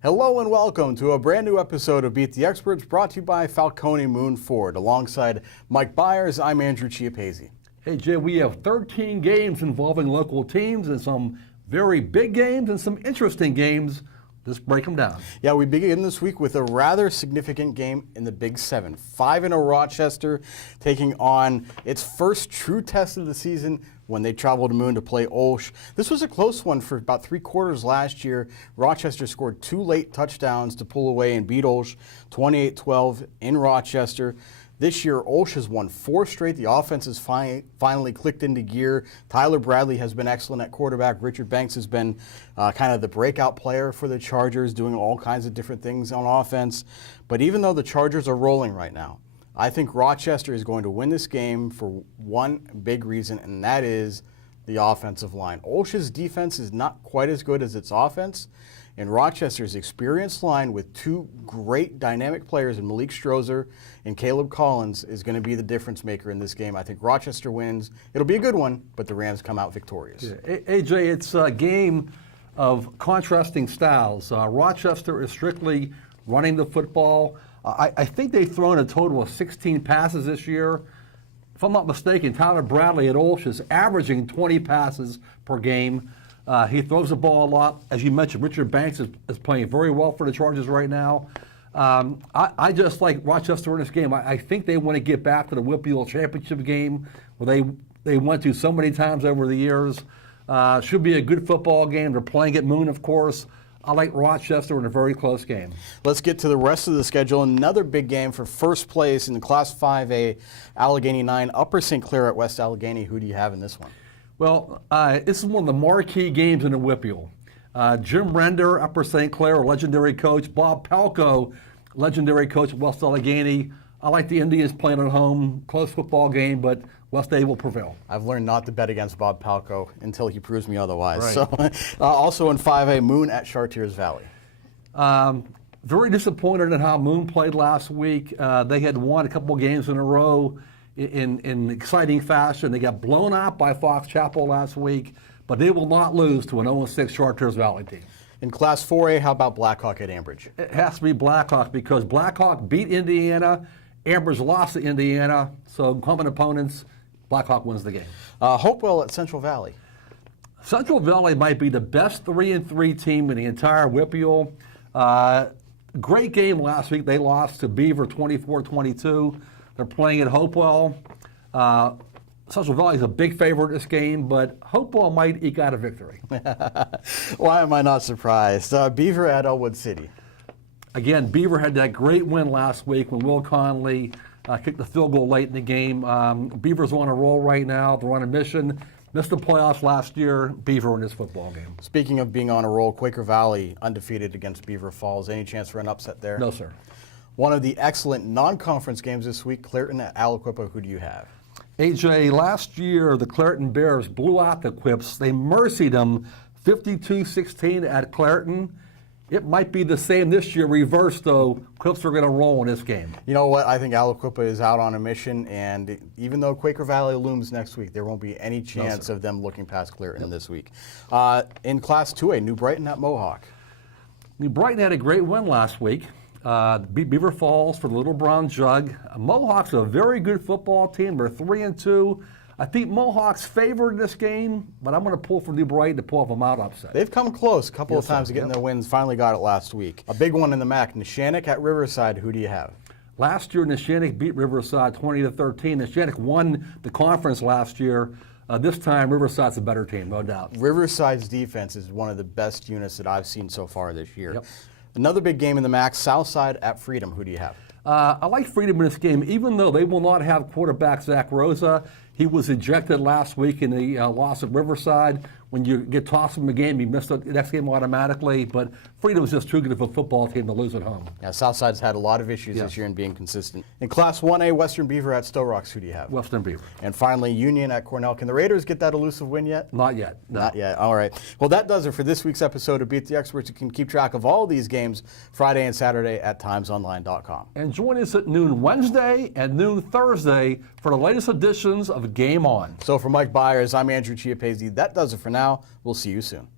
Hello and welcome to a brand new episode of Beat the Experts, brought to you by Falcone Moon Ford. Alongside Mike Bires, I'm Andrew Chiappazzi. Hey Jay, we have 13 games involving local teams and some very big games and some interesting games. Let's break them down. Yeah, we begin this week with a rather significant game in the Big Seven. 5-0 Rochester taking on its first true test of the season when they traveled to Moon to play OLSH. This was a close one for about 3 quarters last year. Rochester scored 2 late touchdowns to pull away and beat OLSH 28-12 in Rochester. This year, OLSH has won 4 straight. The offense has finally clicked into gear. Tyler Bradley has been excellent at quarterback. Richard Banks has been kind of the breakout player for the Chargers, doing all kinds of different things on offense. But even though the Chargers are rolling right now, I think Rochester is going to win this game for one big reason, and that is the offensive line. OLSH's defense is not quite as good as its offense, and Rochester's experienced line with 2 great dynamic players in Malik Strozer and Caleb Collins is going to be the difference maker in this game. I think Rochester wins. It'll be a good one, but the Rams come out victorious. Yeah. AJ, it's a game of contrasting styles. Rochester is strictly running the football. I think they've thrown a total of 16 passes this year. If I'm not mistaken, Tyler Bradley at OLSH is averaging 20 passes per game. He throws the ball a lot. As you mentioned, Richard Banks is playing very well for the Chargers right now. I just like Rochester in this game. I think they want to get back to the Whippeal Championship game where they went to so many times over the years. Should be a good football game. They're playing at Moon, of course. I like Rochester in a very close game. Let's get to the rest of the schedule. Another big game for first place in the Class 5A, Allegheny 9, Upper St. Clair at West Allegheny. Who do you have in this one? Well, this is one of the marquee games in the Whippeal. Jim Render, Upper St. Clair, legendary coach. Bob Palco, legendary coach at West Allegheny. I like the Indians playing at home. Close football game, but West A will prevail. I've learned not to bet against Bob Palco until he proves me otherwise. Right. So, also in 5A, Moon at Chartiers Valley. Very disappointed in how Moon played last week. They had won a couple games in a row in exciting fashion. They got blown out by Fox Chapel last week, but they will not lose to an 0-6 Chartiers Valley team. In Class 4A, how about Blackhawk at Ambridge? It has to be Blackhawk because Blackhawk beat Indiana. Ambridge lost to Indiana, so common opponents. Blackhawk wins the game. Hopewell at Central Valley. Central Valley might be the best 3-3 team in the entire Whippeal. Great game last week. They lost to Beaver 24-22. They're playing at Hopewell. Central Valley is a big favorite in this game, but Hopewell might eke out a victory. Why am I not surprised? Beaver at Elwood City. Again, Beaver had that great win last week when Will Conley kicked the field goal late in the game. Beaver's on a roll right now. They're on a mission. Missed the playoffs last year. Beaver in this football game. Speaking of being on a roll, Quaker Valley undefeated against Beaver Falls. Any chance for an upset there? No, sir. One of the excellent non-conference games this week, Clairton at Aliquippa. Who do you have? AJ, last year the Clairton Bears blew out the Quips. They mercied them 52-16 at Clairton. It might be the same this year, reversed though. Quips are going to roll in this game. You know what? I think Aliquippa is out on a mission, and even though Quaker Valley looms next week, there won't be any chance of them looking past Clairton this week. In Class 2A, New Brighton at Mohawk. New Brighton had a great win last week. Beat Beaver Falls for the Little Brown Jug. Mohawk's a very good football team. They're 3-2. I think Mohawk's favored in this game, but I'm going to pull for New Brighton to pull off a mild upset. They've come close a couple of times to getting their wins. Finally got it last week. A big one in the MAC, Neshannock at Riverside. Who do you have? Last year, Neshannock beat Riverside 20-13. Neshannock won the conference last year. This time, Riverside's a better team, no doubt. Riverside's defense is one of the best units that I've seen so far this year. Yep. Another big game in the MAC, Southside at Freedom. Who do you have? I like Freedom in this game, even though they will not have quarterback Zach Rosa. He was ejected last week in the loss at Riverside. When you get tossed from the game, you miss the next game automatically. But Freedom is just too good of a football team to lose at home. Yeah, Southside's had a lot of issues this year in being consistent. In Class 1A, Western Beaver at Stowe Rocks. Who do you have? Western Beaver. And finally, Union at Cornell. Can the Raiders get that elusive win yet? Not yet. No. Not yet. All right. Well, that does it for this week's episode of Beat the Experts. You can keep track of all these games Friday and Saturday at timesonline.com. And join us at noon Wednesday and noon Thursday for the latest editions of Game On. So for Mike Bires, I'm Andrew Chiappazzi. That does it for now. We'll see you soon.